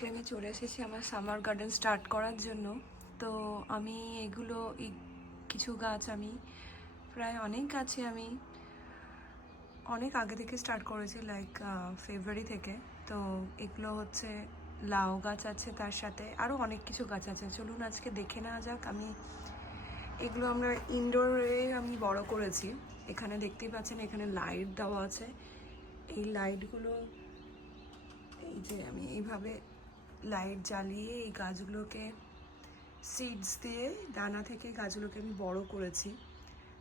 আজকে আমি চলে এসেছি আমার সামার গার্ডেন স্টার্ট করার জন্য। তো আমি এগুলো কিছু গাছ আমি প্রায় অনেক গাছে আমি অনেক আগে থেকে স্টার্ট করেছি লাইক ফেব্রুয়ারি থেকে। তো এগুলো হচ্ছে লাউ গাছ আছে তার সাথে আরও অনেক কিছু গাছ আছে। চলুন আজকে দেখে নেওয়া যাক। আমি এগুলো আমরা ইনডোরে আমি বড় করেছি। এখানে দেখতেই পাচ্ছেন, এখানে লাইট দেওয়া আছে। এই লাইটগুলো এই যে আমি এইভাবে লাইট জ্বালিয়ে এই গাছগুলোকে সিডস দিয়ে দানা থেকে গাছগুলোকে আমি বড় করেছি।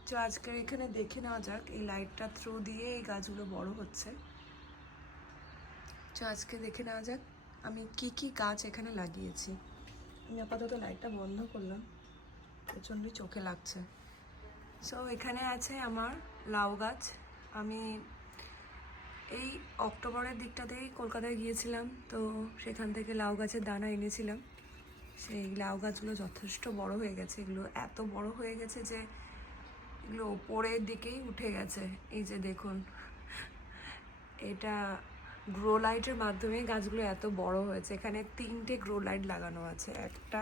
তো আজকে এখানে দেখে নেওয়া যাক, এই লাইটটা থ্রু দিয়ে এই গাছগুলো বড় হচ্ছে। তো আজকে দেখে নেওয়া যাক, আমি কি কি গাছ এখানে লাগিয়েছি। আমি আপাতত লাইটটা বন্ধ করলাম, প্রচণ্ডই চোখে লাগছে। সো এখানে আছে আমার লাউ গাছ। আমি এই অক্টোবরের দিকটাতেই কলকাতায় গিয়েছিলাম, তো সেখান থেকে লাউ গাছের দানা এনেছিলাম। সেই লাউ গাছগুলো যথেষ্ট বড় হয়ে গেছে। এগুলো এত বড় হয়ে গেছে যে এগুলো ওপরের দিকেই উঠে গেছে। এই যে দেখুন, এটা গ্রো লাইটের মাধ্যমে গাছগুলো এত বড় হয়েছে। এখানে তিনটে গ্রো লাইট লাগানো আছে, একটা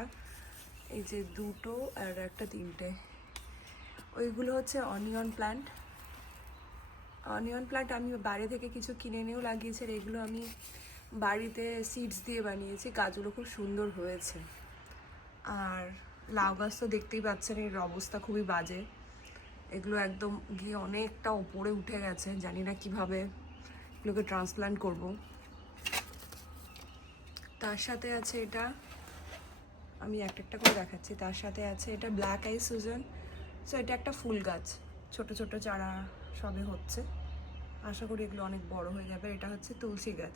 এই যে দুটো আর একটা তিনটে। ওইগুলো হচ্ছে অনিয়ন প্ল্যান্ট অনিয়ন প্লান্ট আমি বাইরে থেকে কিছু কিনে এনেও লাগিয়েছি আর এগুলো আমি বাড়িতে সিডস দিয়ে বানিয়েছি। গাছগুলো খুব সুন্দর হয়েছে। আর লাউ গাছ তো দেখতেই পাচ্ছেন, এর অবস্থা খুবই বাজে। এগুলো একদম গিয়ে অনেকটা ওপরে উঠে গেছে, জানি না কীভাবে এগুলোকে ট্রান্সপ্লান্ট করব। তার সাথে আছে এটা, আমি একটা একটা করে দেখাচ্ছি। তার সাথে আছে এটা ব্ল্যাক আই সুজন। সো এটা একটা ফুল গাছ। ছোট ছোট চারা সবে হচ্ছে। আশা করি এগুলো অনেক বড় হয়ে যাবে। এটা হচ্ছে তুলসী গাছ।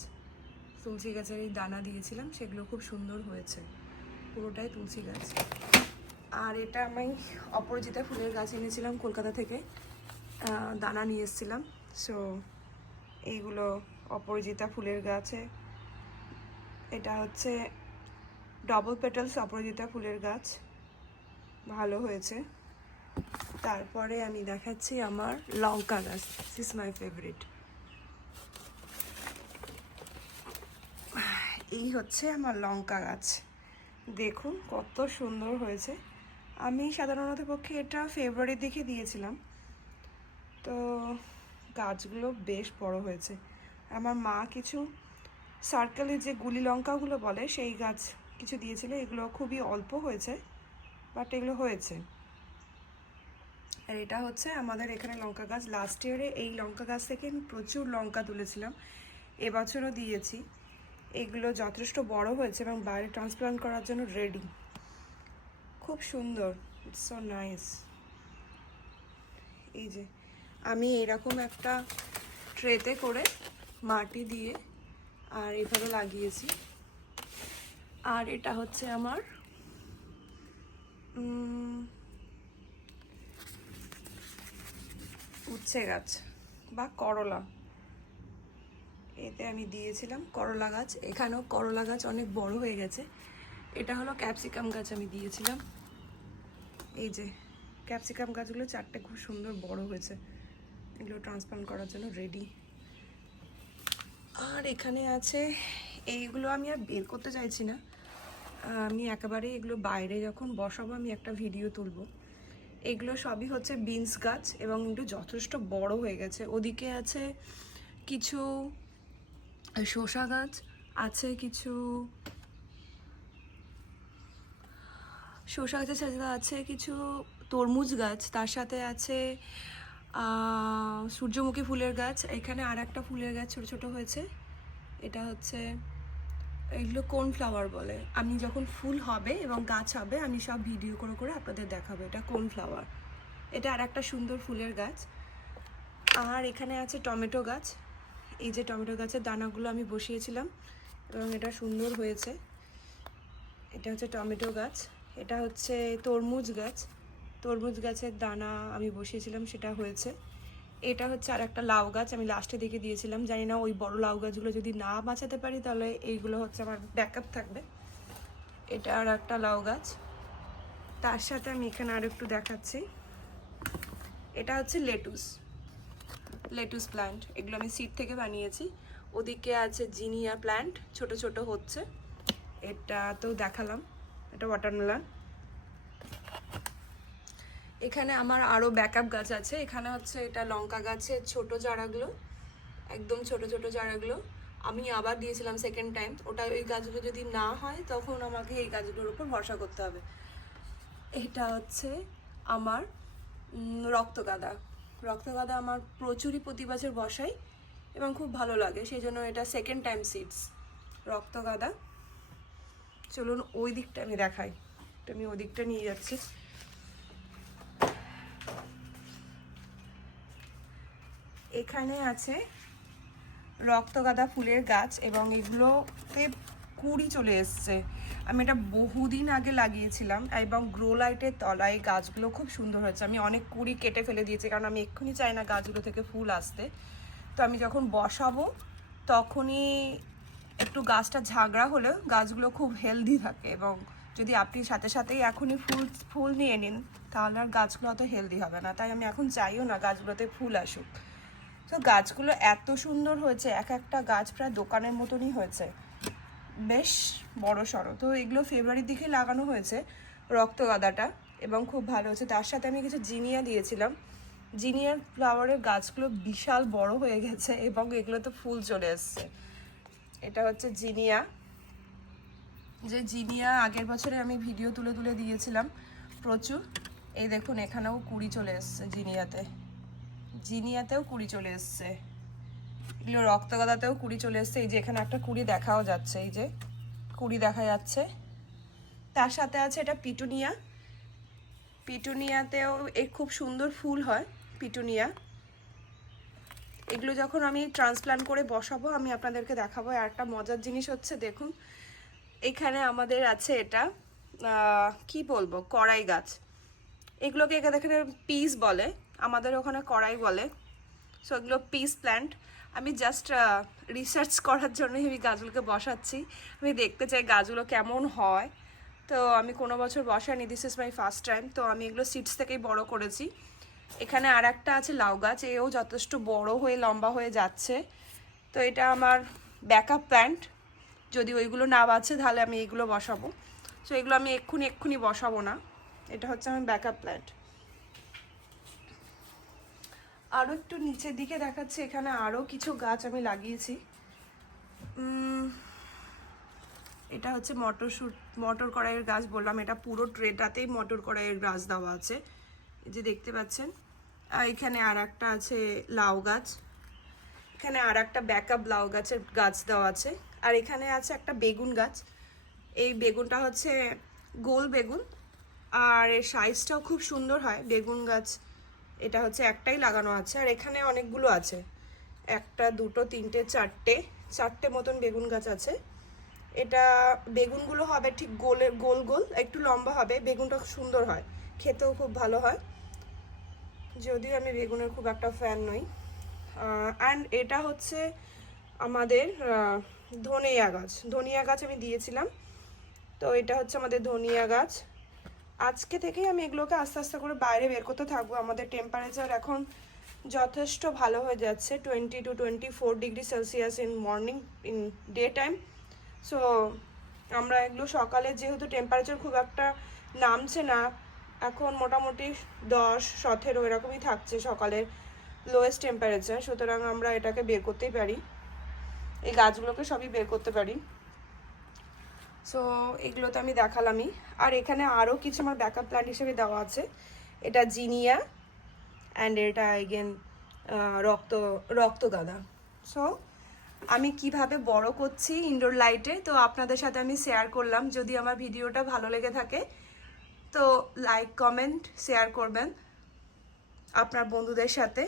তুলসী গাছের এই দানা দিয়েছিলাম, সেগুলো খুব সুন্দর হয়েছে। পুরোটাই তুলসী গাছ। আর এটা আমি অপরাজিতা ফুলের গাছ এনেছিলাম কলকাতা থেকে। দানা নিয়ে এসেছিলাম। সো এইগুলো অপরাজিতা ফুলের গাছে। এটা হচ্ছে ডবল পেটালস অপরাজিতা ফুলের গাছ। ভালো হয়েছে। তারপরে আমি দেখাচ্ছি আমার লঙ্কা গাছ। দিস মাই ফেভারিট এই হচ্ছে আমার লঙ্কা গাছ। দেখুন কত সুন্দর হয়েছে। আমি সাধারণত পক্ষে এটা ফেব্রুয়ারির দিকে দিয়েছিলাম। তো গাছগুলো বেশ বড় হয়েছে। আমার মা কিছু সার্কেলে যে গুলি লঙ্কাগুলো বলে, সেই গাছ কিছু দিয়েছিল। এগুলো খুবই অল্প হয়েছে বাট এগুলো হয়েছে। আর এটা হচ্ছে আমাদের এখানে লঙ্কা গাছ। লাস্ট ইয়ারে এই লঙ্কা গাছ থেকে আমি প্রচুর লঙ্কা তুলেছিলাম। এবছরও দিয়েছি। এগুলো যথেষ্ট বড় হয়েছে এবং বাইরে ট্রান্সপ্লান্ট করার জন্য রেডি খুব সুন্দর। ইটস সো নাইস এই যে, আমি এরকম একটা ট্রেতে করে মাটি দিয়ে আর এভাবে লাগিয়েছি। আর এটা হচ্ছে আমার উচ্ছে গাছ বা করলা। এতে আমি দিয়েছিলাম করলা গাছ। এখানেও করলা গাছ অনেক বড় হয়ে গেছে। এটা হলো ক্যাপসিকাম গাছ আমি দিয়েছিলাম। এই যে, ক্যাপসিকাম গাছগুলো চারটে খুব সুন্দর বড় হয়েছে। এগুলো ট্রান্সপ্লান্ট করার জন্য রেডি। আর এখানে আছে, এইগুলো আমি আর বের করতে চাইছি না। আমি একেবারে এগুলো বাইরে যখন বসাবো, আমি একটা ভিডিও তুলবো। এগুলো সবই হচ্ছে বিনস গাছ এবং এগুলো যথেষ্ট বড় হয়ে গেছে। ওদিকে আছে কিছু শসা গাছ, আছে কিছু শসা গাছের সাথে আছে কিছু তরমুজ গাছ, তার সাথে আছে সূর্যমুখী ফুলের গাছ। এখানে আর একটা ফুলের গাছ ছোট ছোট হয়েছে। এটা হচ্ছে এগুলো কোন ফ্লাওয়ার বলে? আমি যখন ফুল হবে এবং গাছ হবে, আমি সব ভিডিও করে করে আপনাদের দেখাবো এটা কোন ফ্লাওয়ার। এটা আর একটা সুন্দর ফুলের গাছ। আর এখানে আছে টমেটো গাছ। এই যে টমেটো গাছের দানাগুলো আমি বসিয়েছিলাম, এবং এটা সুন্দর হয়েছে। এটা হচ্ছে টমেটো গাছ। এটা হচ্ছে তরমুজ গাছ। তরমুজ গাছের দানা আমি বসিয়েছিলাম, সেটা হয়েছে। এটা হচ্ছে আর একটা লাউ গাছ, আমি লাস্টে দিকে দিয়েছিলাম। জানি না ওই বড় লাউ গাছগুলো যদি না বাঁচাতে পারি, তাহলে এইগুলো হচ্ছে আমার ব্যাকআপ থাকবে। এটা আর একটা লাউ গাছ। তার সাথে আমি এখানে আর একটু দেখাচ্ছি। এটা হচ্ছে লেটুস লেটুস প্ল্যান্ট এগুলো আমি সিড থেকে বানিয়েছি। ওদিকে আছে জিনিয়া প্ল্যান্ট ছোট ছোট হচ্ছে। এটা তো দেখালাম। এটা ওয়াটারমেলন এখানে আমার আরও ব্যাকআপ গাছ আছে। এখানে হচ্ছে এটা লঙ্কা গাছের ছোট চারাগুলো, একদম ছোট ছোট চারাগুলো। আমি আবার দিয়েছিলাম সেকেন্ড টাইম ওটা ওই গাছগুলো যদি না হয়, তখন আমাকে এই গাছগুলোর উপর ভরসা করতে হবে। এটা হচ্ছে আমার রক্তগাঁদা রক্তগাঁদা আমার প্রচুরই প্রতি বছর বসাই এবং খুব ভালো লাগে। সেই জন্য এটা সেকেন্ড টাইম সিডস রক্তগাঁদা চলুন ওই দিকটা আমি দেখাই। আমি ওই দিকটা নিয়ে যাচ্ছি। এখানে আছে রক্তগাঁদা ফুলের গাছ এবং এগুলোতে কুড়ি চলে এসছে। আমি এটা বহুদিন আগে লাগিয়েছিলাম এবং গ্রো লাইটের তলায় গাছগুলো খুব সুন্দর হয়েছে। আমি অনেক কুড়ি কেটে ফেলে দিয়েছি কারণ আমি এক্ষুনি চাই না গাছগুলো থেকে ফুল আসতে। তো আমি যখন বসাবো, তখনই একটু গাছটা ঝাগড়া হলেও গাছগুলো খুব হেলদি থাকে এবং যদি আপনি সাথে সাথেই এখনই ফুল ফুল নিয়ে নিন, তাহলে আর গাছগুলো অত হেলদি হবে না। তাই আমি এখন চাইও না গাছগুলোতে ফুল আসুক। তো গাছগুলো এত সুন্দর হয়েছে, এক একটা গাছ প্রায় দোকানের মতনই হয়েছে। বেশ বড় সড়ো। তো এগুলো ফেব্রুয়ারির দিকে লাগানো হয়েছে রক্ত রক্তগাদাটা এবং খুব ভালো হয়েছে। তার সাথে আমি কিছু জিনিয়া দিয়েছিলাম। জিনিয়ার ফ্লাওয়ারের গাছগুলো বিশাল বড় হয়ে গেছে এবং এগুলোতে ফুল চলে এসছে। এটা হচ্ছে জিনিয়া। যে জিনিয়া আগের বছরে আমি ভিডিও তুলে তুলে দিয়েছিলাম প্রচুর। এই দেখুন, এখানেও কুড়ি চলে এসছে জিনিয়াতে। জিনিয়াতেও কুড়ি চলে এসছে। এগুলো রক্তগাদাতেও কুড়ি চলে এসছে। এই যে এখানে একটা কুড়ি দেখাও যাচ্ছে। এই যে কুড়ি দেখা যাচ্ছে। তার সাথে আছে এটা পিটুনিয়া। পিটুনিয়াতেও এর খুব সুন্দর ফুল হয়, পিটুনিয়া। এগুলো যখন আমি ট্রান্সপ্লান্ট করে বসাবো, আমি আপনাদেরকে দেখাবো। আর একটা মজার জিনিস হচ্ছে, দেখুন, এখানে আমাদের আছে এটা কি বলব, কড়াই গাছ। এগুলোকে এখানে পিস বলে। আমাদের ওখানে কড়াই বলে। সো এগুলো পিস প্ল্যান্ট আমি জাস্ট রিসার্চ করার জন্য আমি গাছগুলোকে বসাচ্ছি। আমি দেখতে চাই গাছগুলো কেমন হয়। তো আমি কোনো বছর বসাইনি this is my first time তো আমি এগুলো সিডস থেকেই বড় করেছি। এখানে আর একটা আছে লাউ গাছ, এও যথেষ্ট বড় হয়ে, লম্বা হয়ে যাচ্ছে। তো এটা আমার ব্যাকআপ প্ল্যান্ট যদি ওইগুলো না বাঁচে, তাহলে আমি এইগুলো বসাবো। সো এগুলো আমি এক্ষুনি এক্ষুনি বসাবো না। এটা হচ্ছে আমার ব্যাকআপ প্ল্যান্ট আরও একটু নিচের দিকে দেখাচ্ছে, এখানে আরও কিছু গাছ আমি লাগিয়েছি। এটা হচ্ছে মটরশুট, মটর কড়াইয়ের গাছ বললাম, এটা পুরো ট্রেটাতেই মটর কড়াইয়ের গাছ দেওয়া আছে। এই যে দেখতে পাচ্ছেন এখানে আর একটা আছে লাউ গাছ। এখানে আর একটা ব্যাকআপ লাউ গাছের গাছ দেওয়া আছে। আর এখানে আছে একটা বেগুন গাছ। এই বেগুনটা হচ্ছে গোল বেগুন। আর এর সাইজটাও খুব সুন্দর হয়, বেগুন গাছ এটা হচ্ছে একটাই লাগানো আছে, আর এখানে অনেকগুলো আছে। একটা, দুটো, তিনটে, চারটে চারটে মতন বেগুন গাছ আছে। এটা বেগুনগুলো হবে ঠিক গোলে, গোল গোল, একটু লম্বা হবে, বেগুনটা সুন্দর হয়, খেতেও খুব ভালো হয়। যদিও আমি বেগুনের খুব একটা ফ্যান নই। অ্যান্ড এটা হচ্ছে আমাদের ধনিয়া গাছ। ধনিয়া গাছ আমি দিয়েছিলাম। তো এটা হচ্ছে আমাদের ধনিয়া গাছ। আজকে থেকেই আমি এগুলোকে আস্তে আস্তে করে বাইরে বের করতে থাকব। আমাদের টেম্পারেচার এখন যথেষ্ট ভালো হয়ে যাচ্ছে twenty two twenty four degree Celsius in morning in day time so আমরা এগুলো সকালে যেহেতু টেম্পারেচার খুব একটা নামছে না, এখন মোটামুটি দশ, সতেরো এরকমই থাকছে সকালের লোয়েস্ট টেম্পারেচার সুতরাং আমরা এটাকে বের করতেই পারি। এই গাছগুলোকে সবই বের করতে পারি। সো এগুলো তো আমি দেখালামই। আর এখানে আরও কিছু আমার ব্যাকআপ প্ল্যান্ট হিসেবে দেওয়া আছে। এটা জিনিয়া অ্যান্ড এটা এগেন রক্ত রক্ত রক্তগাঁদা সো আমি কীভাবে বড় করছি ইনডোর লাইটে তো আপনাদের সাথে আমি শেয়ার করলাম। যদি আমার ভিডিওটা ভালো লেগে থাকে, তো লাইক কমেন্ট শেয়ার করবেন আপনার বন্ধুদের সাথে।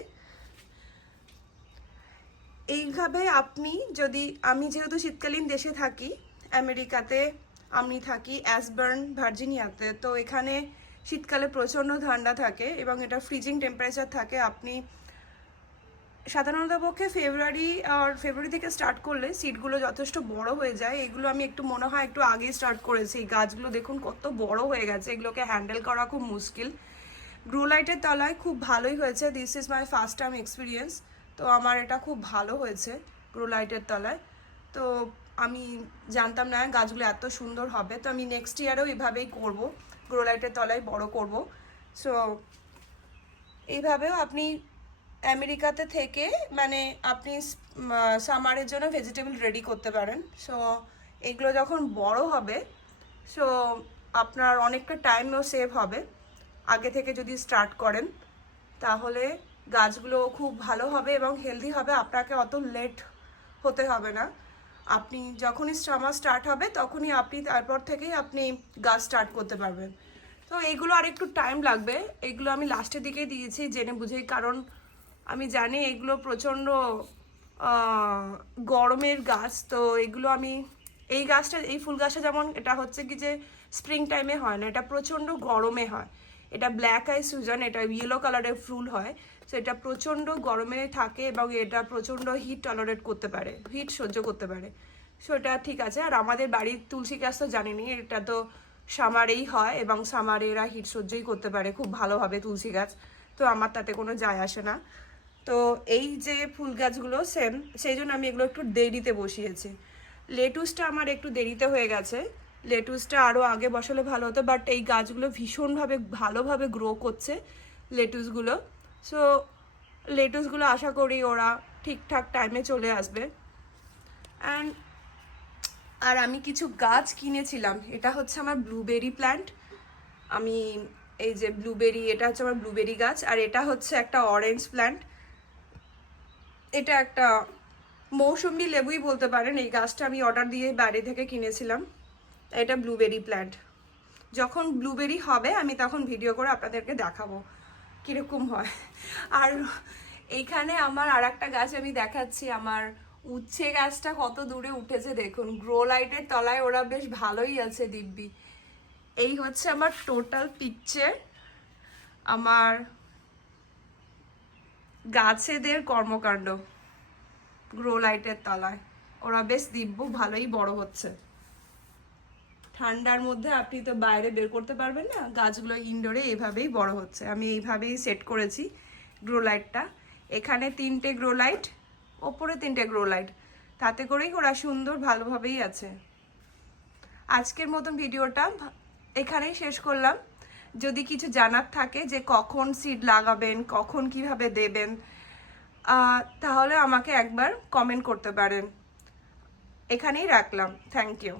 এইভাবে আপনি যদি, আমি যেহেতু শীতকালীন দেশে থাকি আমেরিকাতে আমি থাকি, অ্যাসবার্ন, ভার্জিনিয়াতে। তো এখানে শীতকালে প্রচণ্ড ঠান্ডা থাকে এবং এটা ফ্রিজিং টেম্পারেচার থাকে। আপনি সাধারণত পক্ষে ফেব্রুয়ারি আর ফেব্রুয়ারি থেকে স্টার্ট করলে সিটগুলো যথেষ্ট বড় হয়ে যায়। এগুলো আমি একটু মনে হয় একটু আগেই স্টার্ট করেছি। গাছগুলো দেখুন কত বড় হয়ে গেছে। এগুলোকে হ্যান্ডেল করা খুব মুশকিল। গ্রো লাইটের তলায় খুব ভালোই হয়েছে। This is my first time experience তো আমার এটা খুব ভালো হয়েছে গ্রো লাইটের তলায়। তো আমি জানতাম না গাছগুলো এত সুন্দর হবে, তো আমি নেক্সট ইয়ারেও এভাবেই করব গ্রোলাইটের তলায় বড় করব। সো এইভাবেও আপনি আমেরিকাতে থেকে মানে আপনি সামারের জন্য ভেজিটেবল রেডি করতে পারেন। সো এগুলো যখন বড় হবে সো আপনার অনেকটা টাইমও সেভ হবে। আগে থেকে যদি স্টার্ট করেন, তাহলে গাছগুলো খুব ভালো হবে এবং হেলদি হবে, আপনাকে অত লেট হতে হবে না। আপনি যখনই সামার স্টার্ট হবে, তখনই আপনি তারপর থেকেই আপনি গাছ স্টার্ট করতে পারবেন। তো এইগুলো আর একটু টাইম লাগবে। এগুলো আমি লাস্টের দিকে দিয়েছি, জেনে বুঝেই। কারণ আমি জানি এগুলো প্রচণ্ড গরমের গাছ। তো এগুলো আমি, এই গাছটা, এই ফুল গাছটা যেমন, এটা হচ্ছে কি যে স্প্রিং টাইমে হয় না, এটা প্রচণ্ড গরমে হয়। এটা ব্ল্যাক আই সুজন এটা ইয়েলো কালারের ফুল হয়। সো এটা প্রচণ্ড গরমে থাকে এবং এটা প্রচণ্ড হিট টলারেট করতে পারে হিট সহ্য করতে পারে। সো এটা ঠিক আছে। আর আমাদের বাড়ির তুলসী গাছ তো জানিনি এটা তো সামারেই হয় এবং সামারে এরা হিট সহ্যই করতে পারে খুব ভালোভাবে তুলসী গাছ। তো, আমার তাতে কোনো যায় আসে না। তো, এই যে ফুল গাছগুলো সেম সেই জন্য আমি এগুলো একটু দেরিতে বসিয়েছি। লেটুসটা আমার একটু দেরিতে হয়ে গেছে। লেটুসটা আরও আগে বসালে ভালো হতো বাট এই গাছগুলো ভীষণভাবে ভালোভাবে গ্রো করছে লেটুসগুলো সো লেটুসগুলো আশা করি ওরা ঠিকঠাক টাইমে চলে আসবে। অ্যান্ড আর আমি কিছু গাছ কিনেছিলাম, এটা হচ্ছে আমার ব্লুবেরি প্ল্যান্ট আমি এই যে ব্লুবেরি এটা হচ্ছে আমার ব্লুবেরি গাছ, আর এটা হচ্ছে একটা অরেঞ্জ প্ল্যান্ট এটা একটা মৌসুম্বি লেবুই বলতে পারেন, এই গাছটা আমি অর্ডার দিয়ে বাইরে থেকে কিনেছিলাম। এটা ব্লুবেরি প্ল্যান্ট যখন ব্লুবেরি হবে, আমি তখন ভিডিও করে আপনাদেরকে দেখাবো কীরকম হয়। আর এইখানে আমার আর একটা গাছ আমি দেখাচ্ছি, আমার উচ্ছে গাছটা কত দূরে উঠেছে দেখুন। গ্রো লাইটের তলায় ওরা বেশ ভালোই আছে দিব্যি। এই হচ্ছে আমার টোটাল পিকচার আমার গাছেদের কর্মকাণ্ড। গ্রো লাইটের তলায়। ওরা বেশ দিব্য, ভালোই বড় হচ্ছে। ঠান্ডার মধ্যে আপনি তো বাইরে বের করতে পারবেন না। গাছগুলো ইনডোরে এভাবেই বড় হচ্ছে। আমি এইভাবেই সেট করেছি গ্রো লাইটটা এখানে তিনটে গ্রো লাইট ওপরে তিনটে গ্রো লাইট তাতে করেই ওরা সুন্দর ভালোভাবেই আছে। আজকের মতন ভিডিওটা এখানেই শেষ করলাম। যদি কিছু জানার থাকে যে কখন সিড লাগাবেন, কখন কীভাবে দেবেন তাহলে আমাকে একবার কমেন্ট করতে পারেন। এখানেই রাখলাম। Thank you